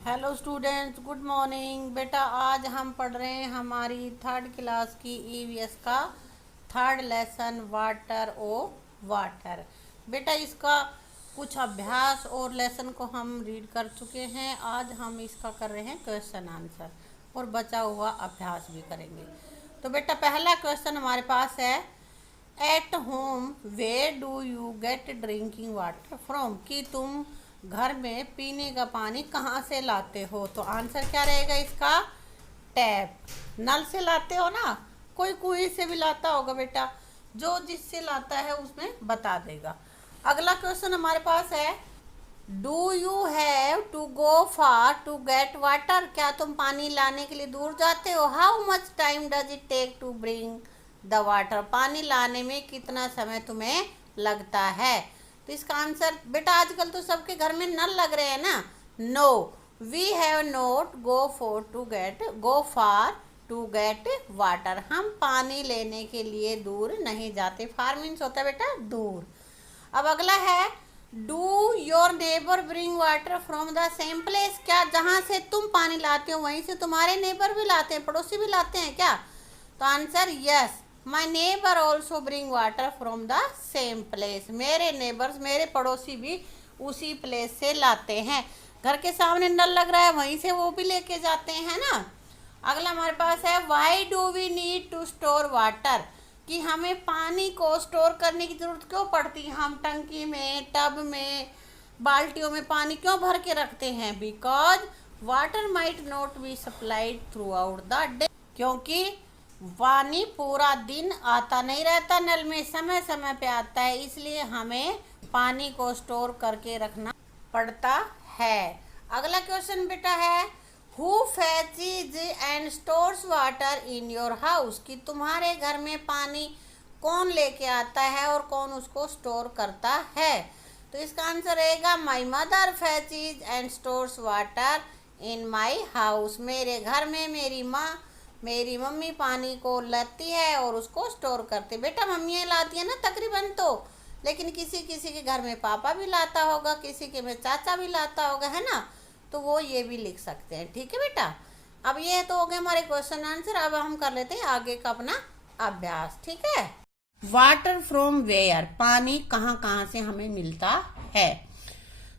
Hello students, good morning. बेटा आज हम पढ़ रहे हैं हमारी थर्ड क्लास की ईवीएस का थर्ड लेसन वाटर ओ वाटर। बेटा इसका कुछ अभ्यास और लेसन को हम रीड कर चुके हैं। आज हम इसका कर रहे हैं क्वेश्चन आंसर और बचा हुआ अभ्यास भी करेंगे। तो बेटा पहला क्वेश्चन हमारे पास है, at home where do you get drinking water from, कि तुम घर में पीने का पानी कहाँ से लाते हो। तो आंसर क्या रहेगा इसका, टैप, नल से लाते हो ना, कोई कुएं से भी लाता होगा बेटा, जो जिससे लाता है उसमें बता देगा। अगला क्वेश्चन हमारे पास है, do you have to go far to get water, क्या तुम पानी लाने के लिए दूर जाते हो। How much time does it take to bring the water, पानी लाने में कितना समय तुम्हें लगता है। तो इसका आंसर बेटा, आजकल तो सबके घर में नल लग रहे हैं ना। No, we have not go far to get water, हम पानी लेने के लिए दूर नहीं जाते। फार मीन्स होता है बेटा दूर। अब अगला है, do your neighbour bring water from the same place, क्या जहाँ से तुम पानी लाते हो वहीं से तुम्हारे नेबर भी लाते हैं, पड़ोसी भी लाते हैं क्या। तो answer yes, my neighbour also bring water from the same place, मेरे नेबर्स, मेरे पड़ोसी भी उसी प्लेस से लाते हैं। घर के सामने नल लग रहा है, वहीं से वो भी लेके जाते हैं ना। अगला हमारे पास है, why do we need to store water, कि हमें पानी को स्टोर करने की जरूरत क्यों पड़ती है। हम टंकी में, टब में, बाल्टियों में पानी क्यों भर के रखते हैं। Because water might not be supplied through out the day, क्योंकि पानी पूरा दिन आता नहीं रहता नल में, समय समय पे आता है, इसलिए हमें पानी को स्टोर करके रखना पड़ता है। अगला क्वेश्चन बेटा है, who fetches and stores water in your house, कि तुम्हारे घर में पानी कौन लेके आता है और कौन उसको स्टोर करता है। तो इसका आंसर रहेगा, my mother fetches and stores water in my house, मेरे घर में मेरी मम्मी पानी को लाती है और उसको स्टोर करते। बेटा मम्मियाँ लाती है ना तकरीबन, तो लेकिन किसी किसी के घर में पापा भी लाता होगा, किसी के में चाचा भी लाता होगा, है ना, तो वो ये भी लिख सकते हैं। ठीक है बेटा, अब ये तो हो गए हमारे क्वेश्चन आंसर। अब हम कर लेते हैं आगे का अपना अभ्यास। ठीक है, वाटर फ्रॉम वेयर, पानी कहाँ कहाँ से हमें मिलता है।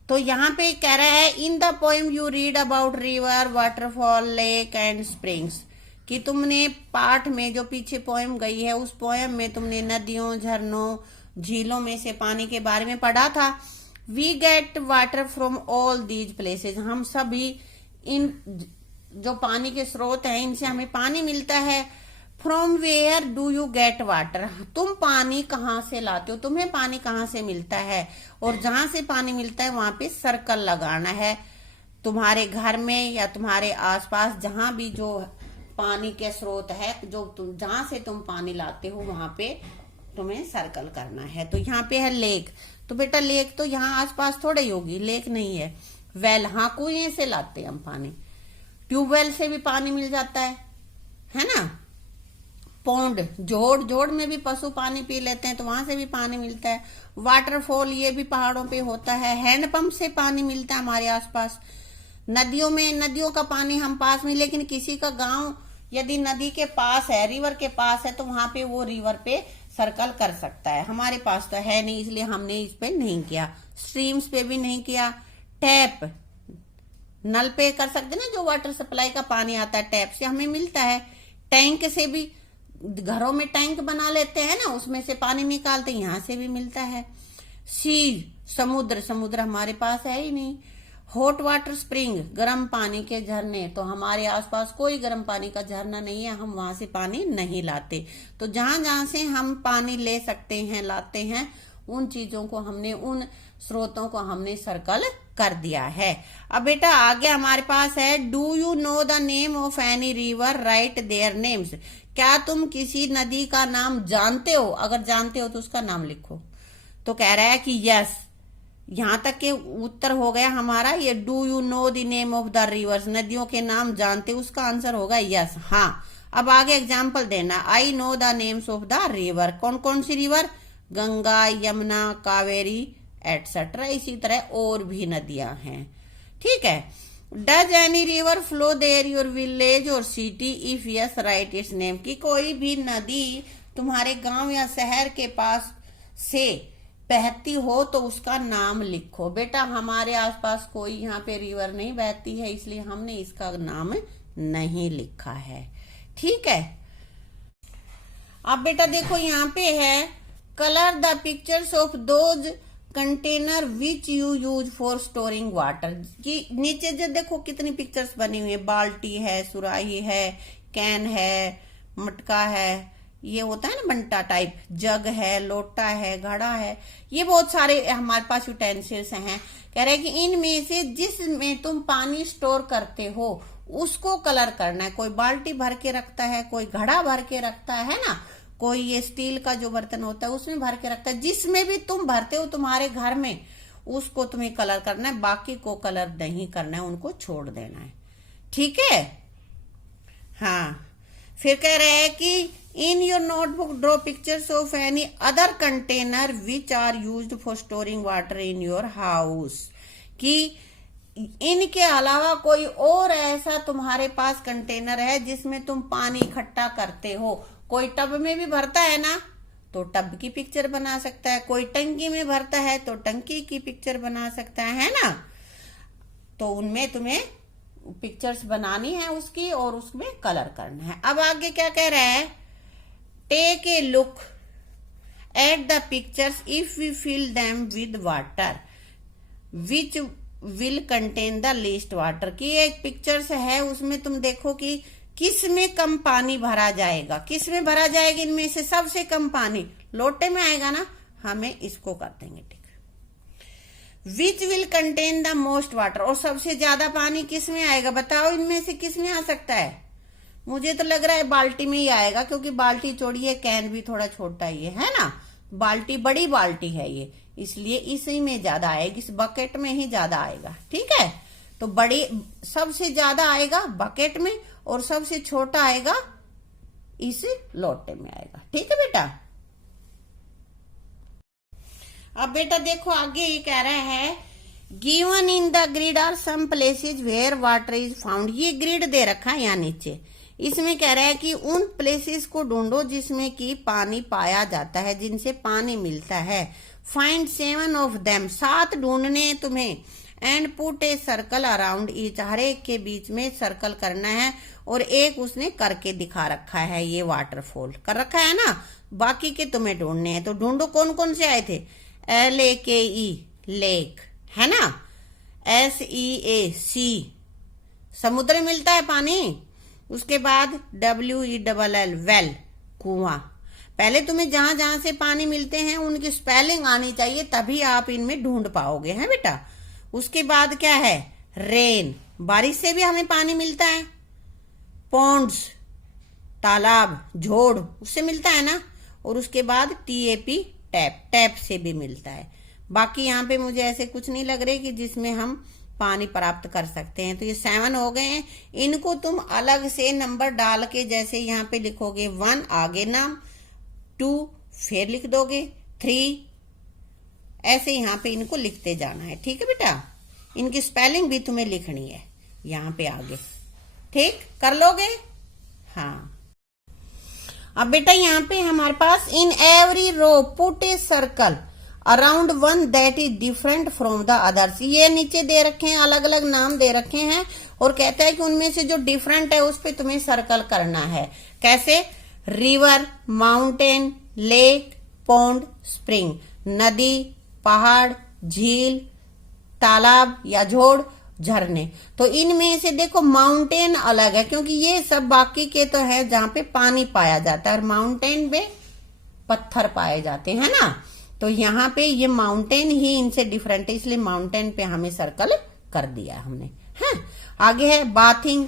तो यहाँ पे कह रहा है, in the poem you read about river, waterfall, lake and springs, कि तुमने पाठ में जो पीछे पोएम गई है उस पोएम में तुमने नदियों, झरनों, झीलों में से पानी के बारे में पढ़ा था। We get water from all these places, हम सभी इन जो पानी के स्रोत हैं इनसे हमें पानी मिलता है। From where do you get water, तुम पानी कहाँ से लाते हो, तुम्हें पानी कहाँ से मिलता है। और जहां से पानी मिलता है वहां पे सर्कल लगाना है। तुम्हारे घर में या तुम्हारे आसपास जहां भी जो पानी के स्रोत है, जो तुम जहां से तुम पानी लाते हो वहां पे तुम्हें सर्कल करना है। तो यहाँ पे है लेक, तो बेटा लेक तो यहाँ आसपास थोड़े ही होगी, लेक नहीं है। वेल, हाँ कुएं से लाते हैं हम पानी, ट्यूबवेल से भी पानी मिल जाता है ना। पौंड, जोड़ में भी पशु पानी पी लेते हैं तो वहां से भी पानी मिलता है। वाटरफॉल ये भी पहाड़ों पे होता है। हैंडपंप से पानी मिलता है हमारे आसपास। नदियों में, नदियों का पानी हम पास में, लेकिन किसी का गांव यदि नदी के पास है, रिवर के पास है, तो वहां पे वो रिवर पे सर्कल कर सकता है। हमारे पास तो है नहीं, इसलिए हमने इस पे नहीं किया। स्ट्रीम्स पे भी नहीं किया। टैप, नल पे कर सकते ना, जो वाटर सप्लाई का पानी आता है टैप से हमें मिलता है। टैंक से भी, घरों में टैंक बना लेते हैं ना, उसमें से पानी निकालते हैं, यहाँ से भी मिलता है। सी, समुद्र हमारे पास है ही नहीं। हॉट वाटर स्प्रिंग, गर्म पानी के झरने, तो हमारे आसपास कोई गर्म पानी का झरना नहीं है, हम वहां से पानी नहीं लाते। तो जहां जहां से हम पानी ले सकते हैं, लाते हैं, उन चीजों को हमने, उन स्रोतों को हमने सर्कल कर दिया है। अब बेटा आगे हमारे पास है, do you know the name of any river, right their names, क्या तुम किसी नदी का नाम जानते हो, अगर जानते हो तो उसका नाम लिखो। तो कह रहा है कि यस, यहां तक के उत्तर हो गया हमारा ये, do you know the name of the reverse, नदियों के नाम जानते, उसका आंसर होगा यस, हाँ। अब आगे एग्जाम्पल देना, I know the names of the river, कौन कौन सी रिवर, गंगा, यमुना, कावेरी एटसेट्रा, इसी तरह और भी नदियां हैं। ठीक है, does any river flow there your village और city, if yes write its name, कि कोई भी नदी तुम्हारे गांव या शहर के पास से बहती हो तो उसका नाम लिखो। बेटा हमारे आसपास कोई यहाँ पे रिवर नहीं बहती है, इसलिए हमने इसका नाम नहीं लिखा है। ठीक है, अब बेटा देखो यहाँ पे है, colour the pictures of those container which you use for storing water, कि नीचे जो देखो कितनी पिक्चर्स बनी हुई है, बाल्टी है, सुराही है, कैन है, मटका है, ये होता है ना बंटा टाइप, जग है, लोटा है, घड़ा है, ये बहुत सारे हमारे पास यूटेंसिल्स हैं। कह रहे हैं कि इनमें से जिसमें तुम पानी स्टोर करते हो उसको कलर करना है। कोई बाल्टी भर के रखता है, कोई घड़ा भर के रखता है ना, कोई ये स्टील का जो बर्तन होता है उसमें भर के रखता है, जिसमें भी तुम भरते हो तुम्हारे घर में उसको तुम्हें कलर करना है, बाकी को कलर नहीं करना है, उनको छोड़ देना है। ठीक है, हाँ। फिर कह रहे हैं कि in your notebook draw pictures of any other container which are used for storing water in your house, कि इनके अलावा कोई और ऐसा तुम्हारे पास कंटेनर है जिसमें तुम पानी इकट्ठा करते हो। कोई टब में भी भरता है ना, तो टब की पिक्चर बना सकता है, कोई टंकी में भरता है तो टंकी की पिक्चर बना सकता है ना। तो उनमें तुम्हें पिक्चर्स बनानी है उसकी और उसमें कलर करना है। अब आगे क्या कह रहा है, take a look at the pictures if we fill them with water which will contain the least water, की एक पिक्चर्स है उसमें तुम देखो कि किस में कम पानी भरा जाएगा, किस में भरा जाएगा, इनमें से सबसे कम पानी लोटे में आएगा ना, हमें इसको कर देंगे। ठीक, विच will contain the most water, और सबसे ज्यादा पानी किस में आएगा, बताओ इनमें से किस में आ सकता है। मुझे तो लग रहा है बाल्टी में ही आएगा, क्योंकि बाल्टी चौड़ी है, कैन भी थोड़ा छोटा ही है ना, बाल्टी बड़ी बाल्टी है ये, इसलिए इसी में ज्यादा आएगी, इस बकेट में ही ज्यादा आएगा। ठीक है, तो बड़ी सबसे ज्यादा आएगा बकेट में और सबसे छोटा आएगा इस लोटे में आएगा। ठीक है बेटा, अब बेटा देखो आगे ये कह रहा है, given in the grid are some places where water is found, ये ग्रिड दे रखा है यहाँ नीचे, इसमें कह रहा है कि उन प्लेसेस को ढूंढो जिसमें कि पानी पाया जाता है, जिनसे पानी मिलता है। फाइंड 7 ऑफ देम, 7 ढूंढने तुम्हें, and put a circle around each, हर एक के बीच में सर्कल करना है, और एक उसने करके दिखा रखा है, ये वाटरफॉल कर रखा है ना, बाकी के तुम्हें ढूंढने हैं। तो ढूंढो कौन कौन से आए थे, LAKE लेक है ना, SEAC समुद्र में मिलता है पानी, उसके बाद WELL वेल कुआं। पहले तुम्हें जहां जहां से पानी मिलते हैं उनकी स्पेलिंग आनी चाहिए, तभी आप इनमें ढूंढ पाओगे, है बेटा। उसके बाद क्या है, रेन, बारिश से भी हमें पानी मिलता है, पॉन्ड्स तालाब, झोड़ उससे मिलता है ना, और उसके बाद TAP टैप, टैप से भी मिलता है। बाकी यहाँ पे मुझे ऐसे कुछ नहीं लग रहे कि जिसमें हम पानी प्राप्त कर सकते हैं। तो ये 7 हो गए हैं, इनको तुम अलग से नंबर डाल के, जैसे यहाँ पे लिखोगे 1 आगे नाम, 2 फिर लिख दोगे, 3 ऐसे यहाँ पे इनको लिखते जाना है। ठीक है बेटा, इनकी स्पेलिंग भी तुम्हें लिखनी है यहाँ पे आगे, ठीक कर लोगे। हाँ, अब बेटा यहाँ पे हमारे पास in every row put a circle around one that is different from the others, ये नीचे दे रखे हैं, अलग अलग नाम दे रखे हैं, और कहता है कि उनमें से जो डिफरेंट है उस पे तुम्हें सर्कल करना है। कैसे, river, mountain, lake, pond, spring, नदी, पहाड़, झील, तालाब या झोड़, झरने। तो इनमें से देखो माउंटेन अलग है, क्योंकि ये सब बाकी के तो है जहां पे पानी पाया जाता है, और माउंटेन पे पत्थर पाए जाते हैं ना, तो यहाँ पे ये माउंटेन ही इनसे डिफरेंट है, इसलिए माउंटेन पे हमें सर्कल कर दिया हमने। हाँ, आगे है bathing,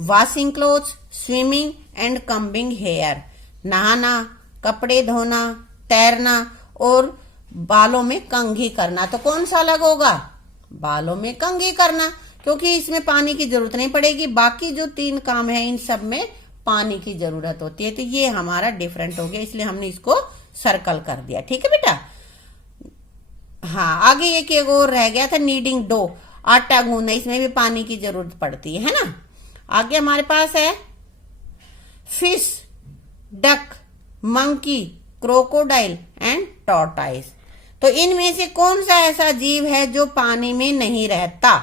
washing clothes, swimming and combing hair, नहाना, कपड़े धोना, तैरना और बालों में कंघी करना। तो कौन सा अलग होगा, बालों में कंघी करना, क्योंकि इसमें पानी की जरूरत नहीं पड़ेगी, बाकी जो 3 काम है इन सब में पानी की जरूरत होती है। तो ये हमारा डिफरेंट हो गया, इसलिए हमने इसको सर्कल कर दिया। ठीक है बेटा। हाँ, आगे एक और रह गया था, नीडिंग डो, आटा गूंदना, इसमें भी पानी की जरूरत पड़ती है ना। आगे हमारे पास है fish, duck, monkey, crocodile and tortoise. तो इनमें से कौन सा ऐसा जीव है जो पानी में नहीं रहता?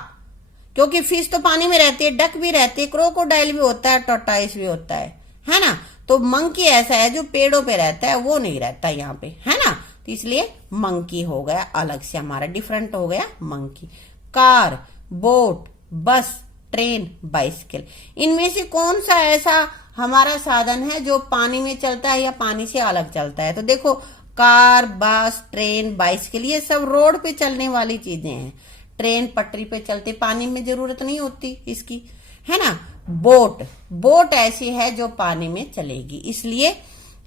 क्योंकि फिश तो पानी में रहती है, डक भी रहती है, क्रोकोडाइल भी होता है, टॉर्टाइस भी होता है ना। तो मंकी ऐसा है जो पेड़ों पे रहता है, वो नहीं रहता यहाँ पे, है ना। तो इसलिए मंकी हो गया, अलग से हमारा डिफरेंट हो गया मंकी। कार, बोट, बस, ट्रेन, बाइसिकल, इनमें से कौन सा ऐसा हमारा साधन है जो पानी में चलता है या पानी से अलग चलता है? तो देखो, कार, बस, ट्रेन, बाइसिकल, ये सब रोड पे चलने वाली चीजें हैं। ट्रेन पटरी पे चलते, पानी में जरूरत नहीं होती इसकी, है ना। बोट ऐसी है जो पानी में चलेगी, इसलिए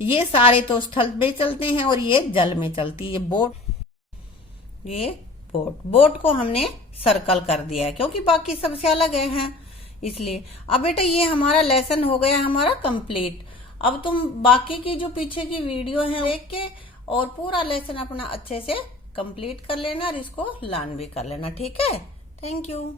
ये सारे तो स्थल पे चलते हैं और ये जल में चलती है। बोट को हमने सर्कल कर दिया है क्योंकि बाकी सबसे अलग हैं, इसलिए। अब बेटा ये हमारा लेसन हो गया हमारा कंप्लीट। अब तुम बाकी की जो पीछे की वीडियो है देख के और पूरा लेसन अपना अच्छे से कंप्लीट कर लेना और इसको लर्न भी कर लेना, ठीक है। Thank you.